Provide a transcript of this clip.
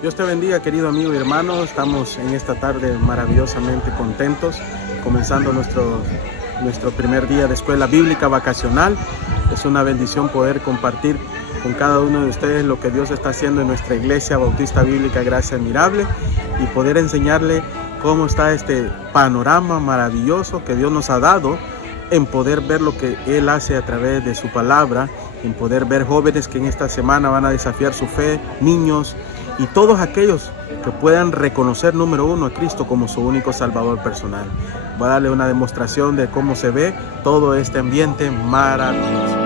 Dios te bendiga, querido amigo y hermano. Estamos en esta tarde maravillosamente contentos, comenzando nuestro primer día de escuela bíblica vacacional. Es una bendición poder compartir con cada uno de ustedes lo que Dios está haciendo en nuestra iglesia Bautista Bíblica Gracia Admirable y poder enseñarle cómo está este panorama maravilloso que Dios nos ha dado en poder ver lo que Él hace a través de su palabra, en poder ver jóvenes que en esta semana van a desafiar su fe, niños y todos aquellos que puedan reconocer, número uno, a Cristo como su único Salvador personal. Voy a darle una demostración de cómo se ve todo este ambiente maravilloso.